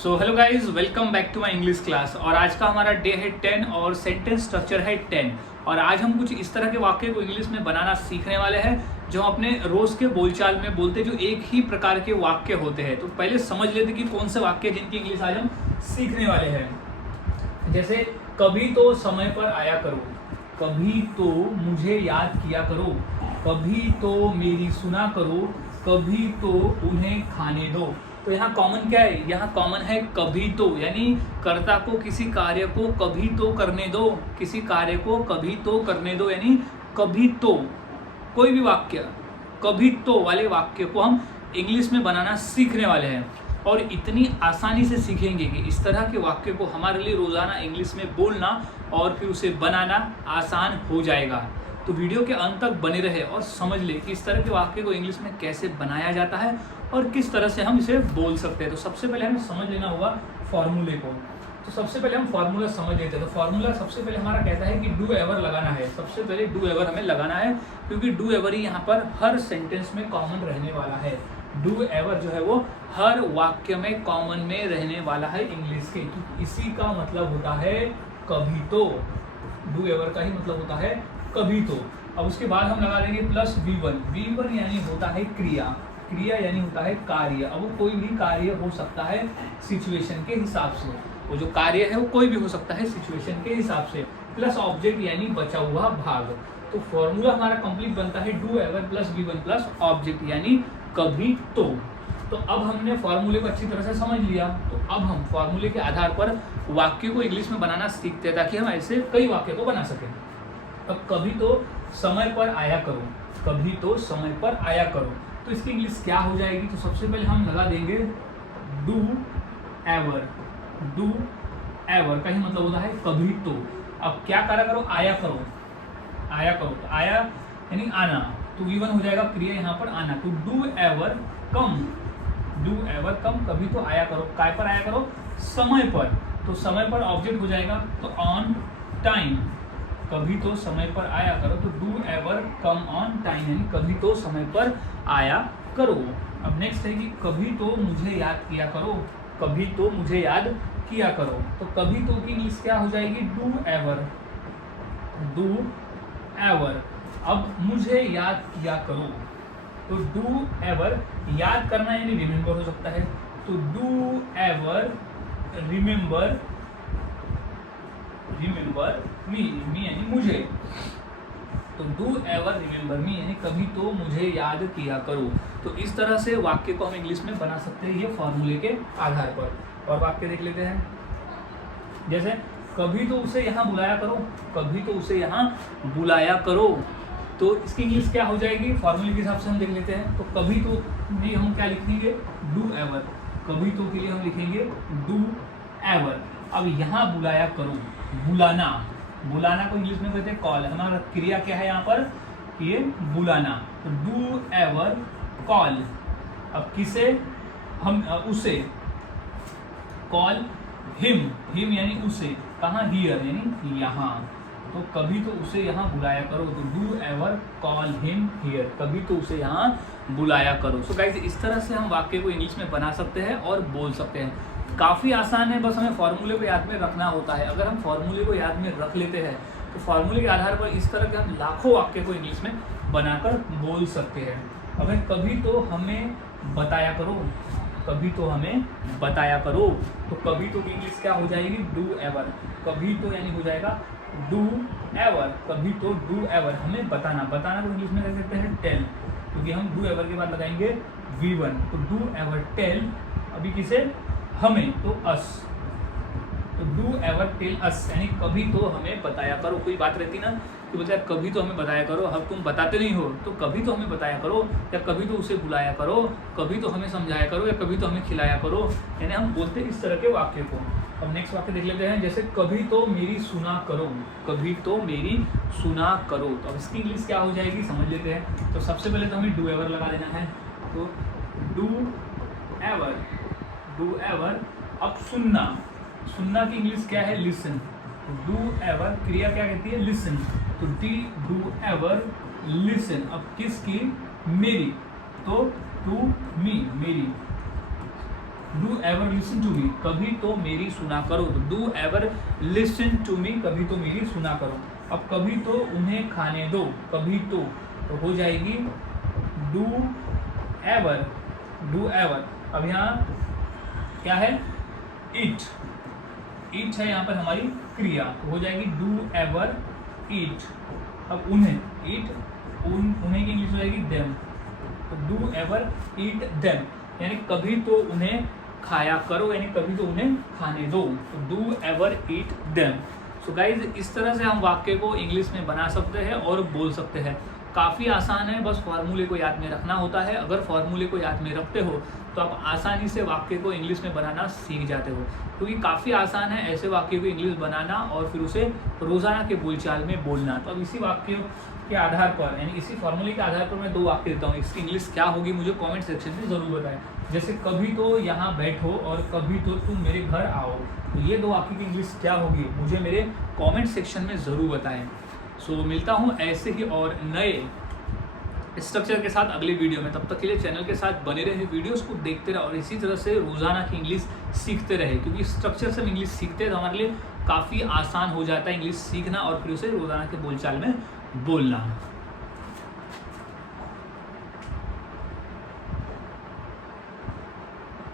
So hello guys, welcome back to my English class. और आज का हमारा डे है 10 और सेंटेंस स्ट्रक्चर है 10। और आज हम कुछ इस तरह के वाक्य को इंग्लिश में बनाना सीखने वाले हैं जो हम अपने रोज के बोलचाल में बोलते, जो एक ही प्रकार के वाक्य होते हैं। तो पहले समझ लेते कि कौन से वाक्य जिनकी इंग्लिश आज हम सीखने वाले हैं। जैसे कभी तो समय पर आया करो, कभी तो मुझे याद किया करो, कभी तो मेरी सुना करो, कभी तो उन्हें खाने दो। तो यहाँ कॉमन क्या है? यहाँ कॉमन है कभी तो, यानी कर्ता को किसी कार्य को कभी तो करने दो, किसी कार्य को कभी तो करने दो, यानी कभी तो। कोई भी वाक्य कभी तो वाले वाक्य को हम इंग्लिश में बनाना सीखने वाले हैं और इतनी आसानी से सीखेंगे कि इस तरह के वाक्य को हमारे लिए रोजाना इंग्लिश में बोलना और फिर उसे बनाना आसान हो जाएगा। तो वीडियो के अंत तक बने रहे और समझ ले कि इस तरह के वाक्य को इंग्लिश में कैसे बनाया जाता है और किस तरह से हम इसे बोल सकते हैं। तो सबसे पहले हमें समझ लेना होगा फॉर्मूले को। तो सबसे पहले हम फॉर्मूला समझ लेते हैं। तो फॉर्मूला सबसे पहले हमारा कहता है कि डू एवर लगाना है। सबसे पहले डू एवर हमें लगाना है क्योंकि डू एवर ही यहाँ पर हर सेंटेंस में कॉमन रहने वाला है। डू एवर जो है वो हर वाक्य में कॉमन में रहने वाला है इंग्लिश के। इसी का मतलब होता है कभी तो। डू एवर का ही मतलब होता है कभी तो। अब उसके बाद हम लगा देंगे प्लस V1। V1 यानी होता है क्रिया, क्रिया यानी होता है कार्य। अब वो कोई भी कार्य हो सकता है सिचुएशन के हिसाब से। वो जो कार्य है वो कोई भी हो सकता है सिचुएशन के हिसाब से। प्लस ऑब्जेक्ट यानी बचा हुआ भाग। तो फॉर्मूला हमारा कंप्लीट बनता है do ever plus V1 plus object यानी कभी तो। तो अब हमने फॉर्मूले को अच्छी तरह से समझ लिया। तो अब हम फॉर्मूले के आधार पर वाक्य को इंग्लिश में बनाना सीखते हैं ताकि हम ऐसे कई वाक्य को बना सकें। अब कभी तो समय पर आया करो, कभी तो समय पर आया करो। तो इसकी इंग्लिश क्या हो जाएगी? तो सबसे पहले हम लगा देंगे डू एवर। डू एवर का ही मतलब होता है कभी तो। अब क्या करा करो? आया करो, आया करो। तो आया यानी आना, तो V1 हो जाएगा क्रिया यहाँ पर आना। तो do ever come, do ever come, कभी तो आया करो। काय पर आया करो? समय पर। तो समय पर ऑब्जेक्ट हो जाएगा तो ऑन टाइम। कभी तो समय पर आया करो। तो do ever come on time यानी कभी तो समय पर आया करो। अब नेक्स्ट है कि कभी तो मुझे याद किया करो, कभी तो मुझे याद किया करो। तो कभी तो की इंग्लिश क्या हो जाएगी? Do ever, do ever. अब मुझे याद किया करो। तो डू एवर याद करना यानी रिमेंबर हो सकता है। तो do ever remember, remember me, me यानी मुझे। तो डू एवर रिमेंबर मी यानी कभी तो मुझे याद किया करो। तो इस तरह से वाक्य को हम इंग्लिश में बना सकते हैं ये फॉर्मूले के आधार पर। और वाक्य देख लेते हैं। जैसे कभी तो उसे यहाँ बुलाया करो, कभी तो उसे यहाँ बुलाया करो। तो इसकी इंग्लिश क्या हो जाएगी? फॉर्मूले के हिसाब से हम देख लेते हैं। तो कभी तो में हम क्या लिखेंगे? Do ever. कभी तो के लिए हम लिखेंगे डू एवर। अब यहाँ बुलाया करो, बुलाना, बुलाना को इंग्लिश में कहते हैं कॉल। हमारा क्रिया क्या है यहाँ पर? ये बुलाना। तो डू एवर कॉल। अब किसे? हम उसे। कॉल हिम, हिम यानी उसे। कहाँ? हियर यानी यहाँ। तो कभी तो उसे यहाँ बुलाया करो। तो do ever call him here, कभी तो उसे यहाँ बुलाया करो। सो गाइस, इस तरह से हम वाक्य को इंग्लिश में बना सकते हैं और बोल सकते हैं। काफ़ी आसान है, बस हमें फॉर्मूले को याद में रखना होता है। अगर हम फॉर्मूले को याद में रख लेते हैं तो फॉर्मूले के आधार पर इस तरह के हम लाखों वाक्य को इंग्लिश में बनाकर बोल सकते हैं। अगर कभी तो हमें बताया करो, कभी तो हमें बताया करो। तो कभी तो की इंग्लिश क्या हो जाएगी? Do ever. कभी तो यानी हो जाएगा डू एवर। कभी तो डू एवर हमें बताना, बताना को इंग्लिश में कह सकते हैं टेल, क्योंकि हम डू एवर के बाद लगाएंगे V1। तो डू एवर टेल, अभी किसे? हमें, तो अस। तो डू एवर टेल अस यानी कभी तो हमें बताया करो। कोई बात रहती ना कि बोलते हैं कभी तो हमें बताया करो, अब तुम बताते नहीं हो, तो कभी तो हमें बताया करो, या कभी तो उसे बुलाया करो, कभी तो हमें समझाया करो, या कभी तो हमें खिलाया करो। यानी हम बोलते हैं इस तरह के वाक्य को। अब नेक्स्ट वाक्य देख लेते हैं। जैसे कभी तो मेरी सुना करो, कभी तो मेरी सुना करो। तो अब इसकी इंग्लिश क्या हो जाएगी समझ लेते हैं। तो सबसे पहले तो हमें डू एवर लगा देना है। तो डू एवर, डू एवर। अब सुनना, सुनना की इंग्लिश क्या है? लिसन। तो डू एवर क्रिया क्या कहती है? लिसन। तो डू एवर लिसन। अब किसकी? मेरी। तो टू मी, मेरी। Do ever listen to me, कभी तो मेरी सुना करो। तो do ever listen to me, कभी तो मेरी सुना करो। अब कभी तो उन्हें खाने दो, कभी तो हो जाएगी डू एवर, डू एवर। अब यहाँ क्या है, ईट, ईट है यहाँ पर हमारी क्रिया, तो हो जाएगी डू एवर ईट। अब उन्हें, ईट उन्हें की इंग्लिश हो जाएगी देम, तो डू एवर ईट देम, यानी कभी तो उन्हें खाया करो, यानी कभी तो उन्हें खाने दो, तो do ever eat them. So guys, इस तरह से हम वाक्य को इंग्लिश में बना सकते हैं और बोल सकते हैं। काफ़ी आसान है, बस फॉर्मूले को याद में रखना होता है। अगर फॉर्मूले को याद में रखते हो तो आप आसानी से वाक्य को इंग्लिश में बनाना सीख जाते हो, क्योंकि काफ़ी आसान है ऐसे वाक्य को इंग्लिश बनाना और फिर उसे रोज़ाना के बोलचाल में बोलना। तो अब इसी वाक्य के आधार पर, यानी इसी फॉर्मूले के आधार पर मैं 2 वाक्य देता हूँ, इसकी इंग्लिश क्या होगी मुझे कमेंट सेक्शन में ज़रूर बताएं। जैसे कभी तो यहाँ बैठो और कभी तो तुम मेरे घर आओ, तो ये 2 वाक्य की इंग्लिश क्या होगी मुझे मेरे कमेंट सेक्शन में ज़रूर बताएं। सो मिलता हूँ ऐसे ही और नए स्ट्रक्चर के साथ अगले वीडियो में। तब तक के लिए चैनल के साथ बने रहे, वीडियोस को देखते रहे और इसी तरह से रोज़ाना की इंग्लिश सीखते रहे, क्योंकि स्ट्रक्चर से हम इंग्लिश सीखते हैं तो हमारे लिए काफ़ी आसान हो जाता है इंग्लिश सीखना और फिर उसे रोज़ाना के बोलचाल में बोलना।